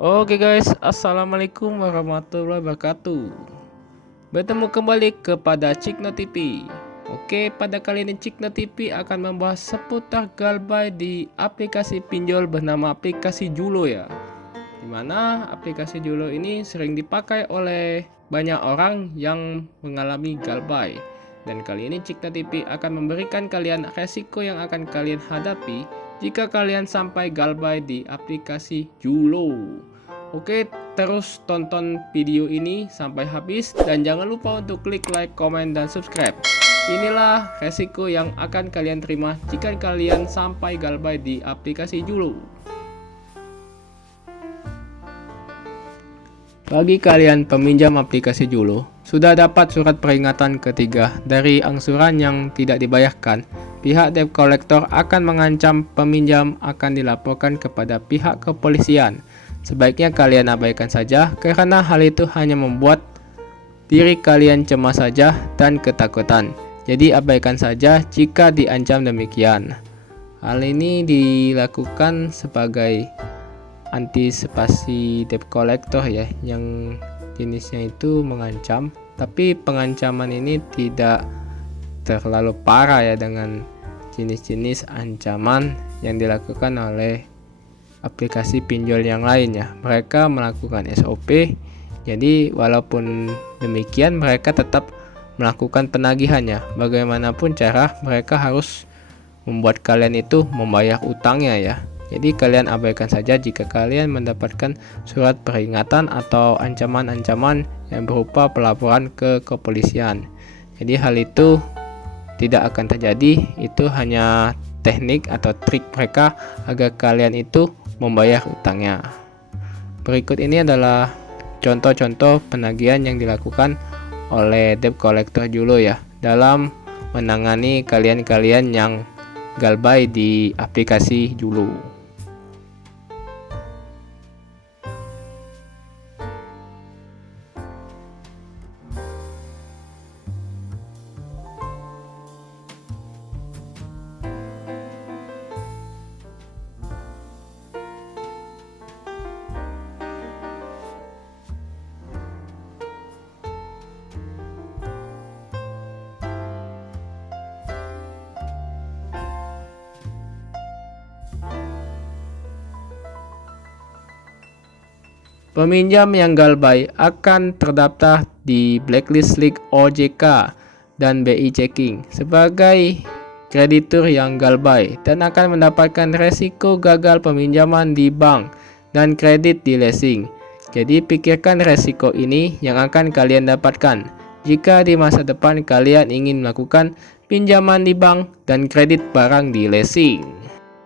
Oke guys, assalamualaikum warahmatullahi wabarakatuh. Bertemu kembali kepada Cikno TV. Oke, pada kali ini Cikno TV akan membahas seputar galbay di aplikasi pinjol bernama aplikasi Julo ya. Dimana aplikasi Julo ini sering dipakai oleh banyak orang yang mengalami galbay. Dan kali ini Cikno TV akan memberikan kalian resiko yang akan kalian hadapi jika kalian sampai galbay di aplikasi Julo. Oke, terus tonton video ini sampai habis dan jangan lupa untuk klik like, komen, dan subscribe. Inilah resiko yang akan kalian terima jika kalian sampai galbay di aplikasi Julo. Bagi kalian peminjam aplikasi Julo, sudah dapat surat peringatan ketiga dari angsuran yang tidak dibayarkan. Pihak debt collector akan mengancam peminjam akan dilaporkan kepada pihak kepolisian. Sebaiknya kalian abaikan saja karena hal itu hanya membuat diri kalian cemas saja dan ketakutan. Jadi abaikan saja jika diancam demikian. Hal ini dilakukan sebagai antisipasi debt collector ya, yang jenisnya itu mengancam, tapi pengancaman ini tidak terlalu parah ya dengan jenis-jenis ancaman yang dilakukan oleh aplikasi pinjol yang lainnya. Mereka melakukan SOP, jadi walaupun demikian mereka tetap melakukan penagihannya. Bagaimanapun cara, mereka harus membuat kalian itu membayar utangnya ya. Jadi kalian abaikan saja jika kalian mendapatkan surat peringatan atau ancaman-ancaman yang berupa pelaporan ke kepolisian. Jadi hal itu tidak akan terjadi, itu hanya teknik atau trik mereka agar kalian itu membayar utangnya. Berikut ini adalah contoh-contoh penagihan yang dilakukan oleh debt collector Julo ya dalam menangani kalian-kalian yang galbay di aplikasi Julo. Peminjam yang galbay akan terdaftar di blacklist OJK dan BI Checking sebagai kreditur yang galbay dan akan mendapatkan resiko gagal peminjaman di bank dan kredit di leasing. Jadi pikirkan resiko ini yang akan kalian dapatkan jika di masa depan kalian ingin melakukan pinjaman di bank dan kredit barang di leasing.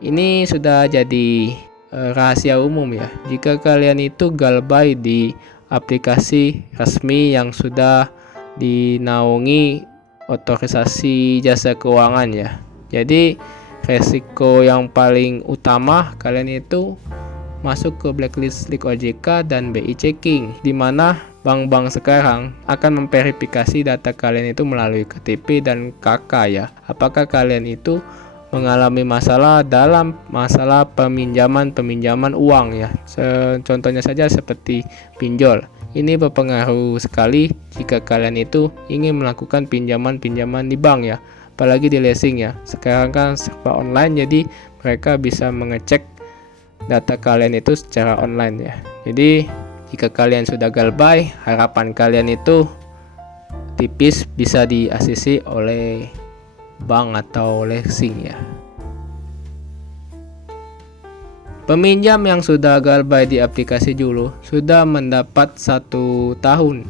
Ini sudah jadi rahasia umum ya, jika kalian itu galbay di aplikasi resmi yang sudah dinaungi otorisasi jasa keuangan ya. Jadi resiko yang paling utama kalian itu masuk ke blacklist OJK dan BI Checking, di mana bank-bank sekarang akan memverifikasi data kalian itu melalui KTP dan KK ya. Apakah kalian itu mengalami masalah dalam masalah peminjaman uang ya. Contohnya saja seperti pinjol. Ini berpengaruh sekali jika kalian itu ingin melakukan pinjaman di bank ya, apalagi di leasing ya. Sekarang kan serba online, jadi mereka bisa mengecek data kalian itu secara online ya. Jadi jika kalian sudah galbay, harapan kalian itu tipis bisa diasisi oleh bank atau leasing ya. Peminjam yang sudah galbay di aplikasi Julo sudah mendapat 1 tahun.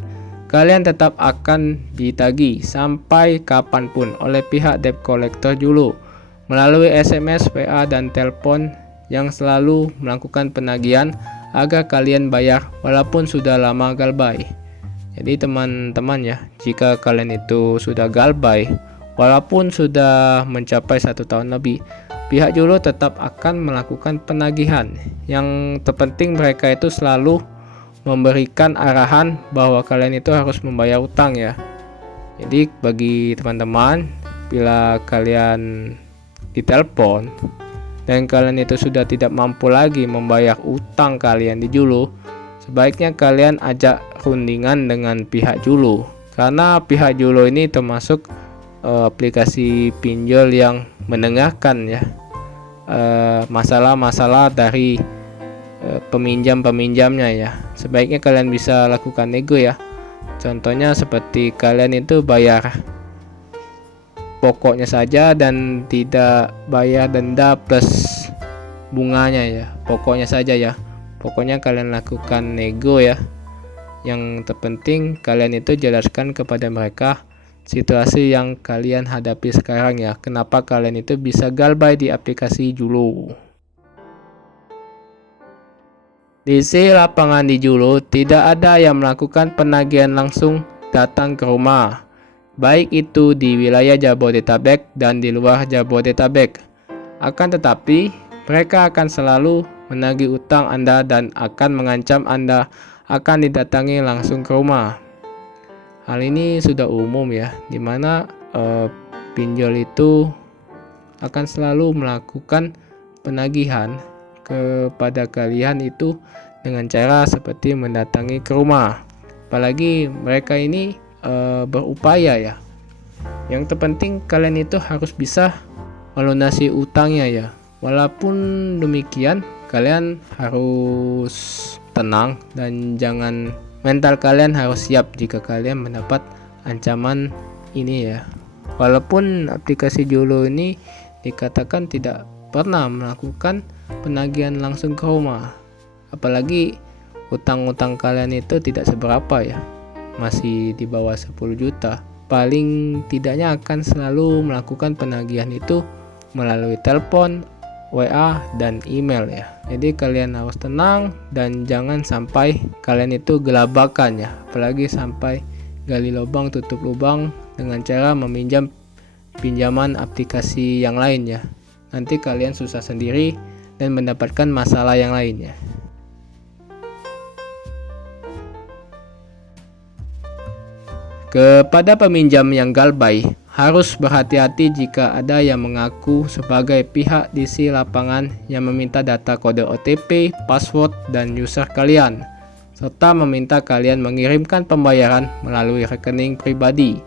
Kalian tetap akan ditagih sampai kapanpun oleh pihak debt collector Julo melalui SMS, WA, dan telepon yang selalu melakukan penagihan agar kalian bayar walaupun sudah lama galbay. Jadi teman-teman ya, jika kalian itu sudah galbay walaupun sudah mencapai 1 tahun lebih, pihak Julo tetap akan melakukan penagihan. Yang terpenting mereka itu selalu memberikan arahan bahwa kalian itu harus membayar utang ya. Jadi bagi teman-teman, bila kalian ditelepon dan kalian itu sudah tidak mampu lagi membayar utang kalian di Julu, sebaiknya kalian ajak rundingan dengan pihak Julu, karena pihak Julu ini termasuk aplikasi pinjol yang mendengarkan ya masalah-masalah dari peminjam-peminjamnya ya. Sebaiknya kalian bisa lakukan nego ya. Contohnya seperti kalian itu bayar pokoknya saja dan tidak bayar denda plus bunganya ya. Pokoknya saja ya. Pokoknya kalian lakukan nego ya. Yang terpenting kalian itu jelaskan kepada mereka situasi yang kalian hadapi sekarang ya. Kenapa kalian itu bisa galbay di aplikasi Julu. Di lapangan di Julu tidak ada yang melakukan penagihan langsung datang ke rumah, baik itu di wilayah Jabodetabek dan di luar Jabodetabek. Akan tetapi, mereka akan selalu menagih utang Anda dan akan mengancam Anda akan didatangi langsung ke rumah. Hal ini sudah umum ya, di mana pinjol itu akan selalu melakukan penagihan kepada kalian itu dengan cara seperti mendatangi ke rumah. Apalagi mereka ini berupaya ya. Yang terpenting kalian itu harus bisa melunasi utangnya ya. Walaupun demikian, kalian harus tenang dan jangan mental kalian harus siap jika kalian mendapat ancaman ini ya. Walaupun aplikasi Julu ini dikatakan tidak pernah melakukan penagihan langsung ke rumah, apalagi utang-utang kalian itu tidak seberapa ya, masih di bawah 10 juta. Paling tidaknya akan selalu melakukan penagihan itu melalui telepon, WA, dan email ya. Jadi kalian harus tenang dan jangan sampai kalian itu gelabakan ya, apalagi sampai gali lubang tutup lubang dengan cara meminjam pinjaman aplikasi yang lain ya. Nanti kalian susah sendiri dan mendapatkan masalah yang lainnya. Kepada peminjam yang galbay, harus berhati-hati jika ada yang mengaku sebagai pihak di lapangan yang meminta data kode OTP, password, dan user kalian, serta meminta kalian mengirimkan pembayaran melalui rekening pribadi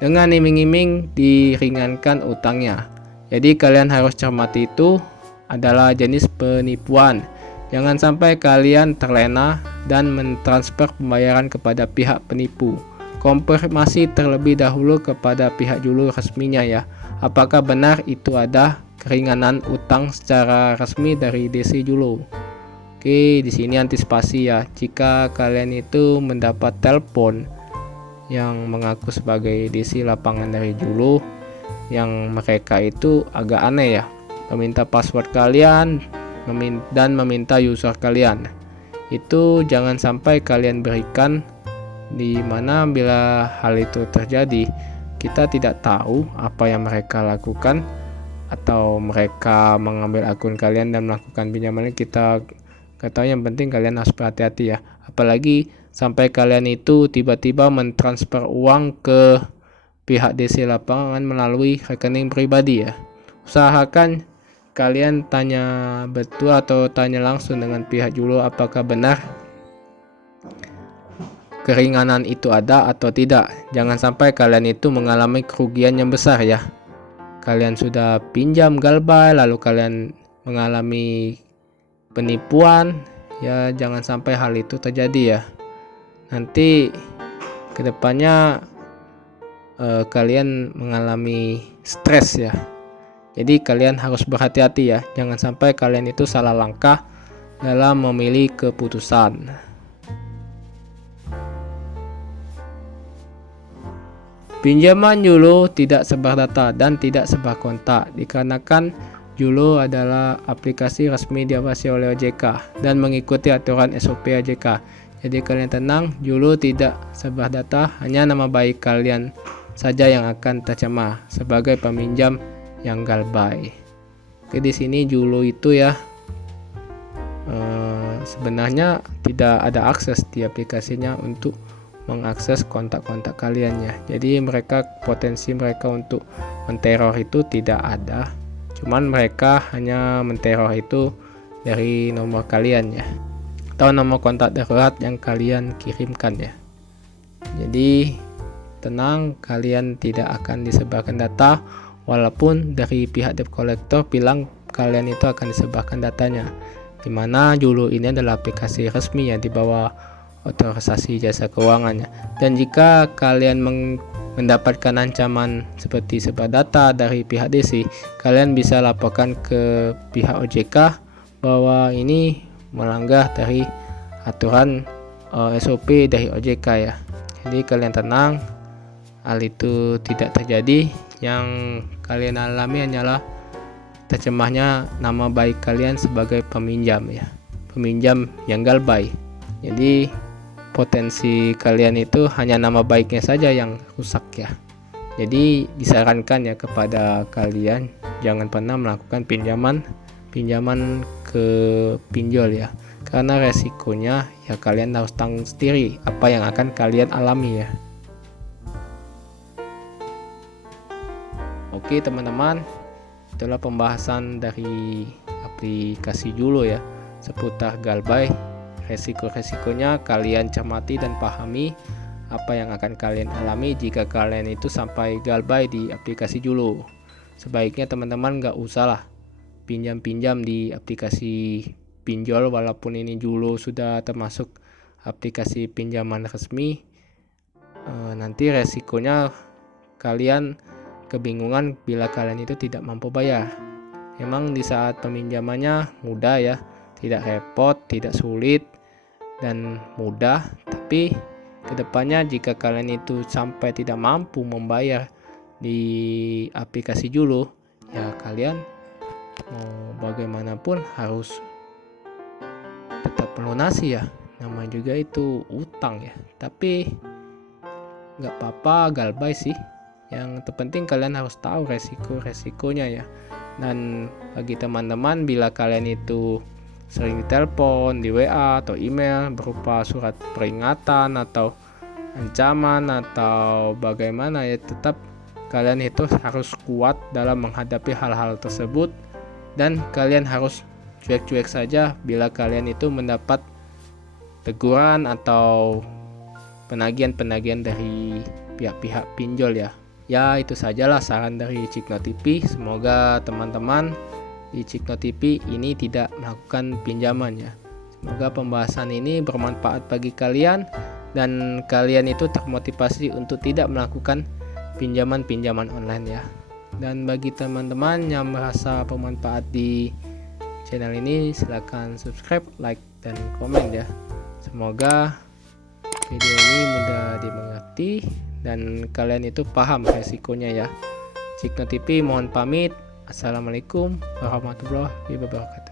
dengan iming-iming diringankan utangnya. Jadi kalian harus cermati, itu adalah jenis penipuan. Jangan sampai kalian terlena dan mentransfer pembayaran kepada pihak penipu. Konfirmasi terlebih dahulu kepada pihak Julu resminya ya, apakah benar itu ada keringanan utang secara resmi dari DC Julu. Oke, di sini antisipasi ya. Jika kalian itu mendapat telepon yang mengaku sebagai DC lapangan dari Julu, yang mereka itu agak aneh ya, meminta password kalian dan meminta user kalian. Itu jangan sampai kalian berikan, di mana bila hal itu terjadi, kita tidak tahu apa yang mereka lakukan, atau mereka mengambil akun kalian dan melakukan pinjaman. Kita gak tahu, yang penting kalian harus berhati-hati ya. Apalagi sampai kalian itu tiba-tiba mentransfer uang ke pihak DC lapangan melalui rekening pribadi ya. Usahakan kalian tanya betul atau tanya langsung dengan pihak Julu apakah benar keringanan itu ada atau tidak. Jangan sampai kalian itu mengalami kerugian yang besar ya. Kalian sudah pinjam galbay lalu kalian mengalami penipuan ya, jangan sampai hal itu terjadi ya. Nanti kedepannya kalian mengalami stres ya. Jadi kalian harus berhati-hati ya, jangan sampai kalian itu salah langkah dalam memilih keputusan. Pinjaman Julu tidak sebar data dan tidak sebar kontak, dikarenakan Julu adalah aplikasi resmi diawasi oleh OJK dan mengikuti aturan SOP OJK. Jadi kalian tenang, Julu tidak sebar data, hanya nama baik kalian saja yang akan tercemar sebagai peminjam yang galbay. Oke, di sini Julu itu ya sebenarnya tidak ada akses di aplikasinya untuk mengakses kontak-kontak kalian ya. Jadi potensi mereka untuk menteror itu tidak ada. Cuman mereka hanya menteror itu dari nomor kalian ya, atau nomor kontak darurat yang kalian kirimkan ya. Jadi tenang, kalian tidak akan disebarkan data walaupun dari pihak debt collector bilang kalian itu akan disebarkan datanya. Dimana Julu ini adalah aplikasi resmi yang di bawah otorisasi jasa keuangannya. Dan jika kalian mendapatkan ancaman seperti sebar data dari pihak DC, kalian bisa laporkan ke pihak OJK bahwa ini melanggar dari aturan SOP dari OJK ya. Jadi kalian tenang, hal itu tidak terjadi. Yang kalian alami hanyalah tercemahnya nama baik kalian sebagai peminjam ya, peminjam yang galbay. Jadi potensi kalian itu hanya nama baiknya saja yang rusak ya. Jadi disarankan ya kepada kalian jangan pernah melakukan pinjaman ke pinjol ya, karena resikonya ya kalian harus tanggung sendiri apa yang akan kalian alami ya. Oke teman-teman, itulah pembahasan dari aplikasi Julo ya seputar galbay. Resiko-resikonya kalian cermati dan pahami apa yang akan kalian alami jika kalian itu sampai galbay di aplikasi Julo. Sebaiknya teman-teman gak usah lah pinjam-pinjam di aplikasi pinjol, walaupun ini Julo sudah termasuk aplikasi pinjaman resmi. Nanti resikonya kalian kebingungan bila kalian itu tidak mampu bayar. Memang di saat peminjamannya mudah ya, tidak repot, tidak sulit, dan mudah. Tapi kedepannya jika kalian itu sampai tidak mampu membayar di aplikasi Julo, ya kalian mau bagaimanapun harus tetap melunasi ya. Nama juga itu utang ya. Tapi nggak apa-apa galbay sih. Yang terpenting kalian harus tahu resiko-resikonya ya. Dan bagi teman-teman, bila kalian itu sering ditelepon, di WA atau email berupa surat peringatan atau ancaman atau bagaimana ya, tetap kalian itu harus kuat dalam menghadapi hal-hal tersebut. Dan kalian harus cuek-cuek saja bila kalian itu mendapat teguran atau penagihan-penagihan dari pihak-pihak pinjol ya. Ya itu sajalah saran dari Cikno TV. Semoga teman-teman di Cikno TV ini tidak melakukan pinjaman ya. Semoga pembahasan ini bermanfaat bagi kalian dan kalian itu termotivasi untuk tidak melakukan pinjaman-pinjaman online ya. Dan bagi teman-teman yang merasa bermanfaat di channel ini, silahkan subscribe, like, dan komen ya. Semoga video ini mudah dimengerti dan kalian itu paham resikonya ya. Cikno TV mohon pamit. Assalamualaikum warahmatullahi wabarakatuh.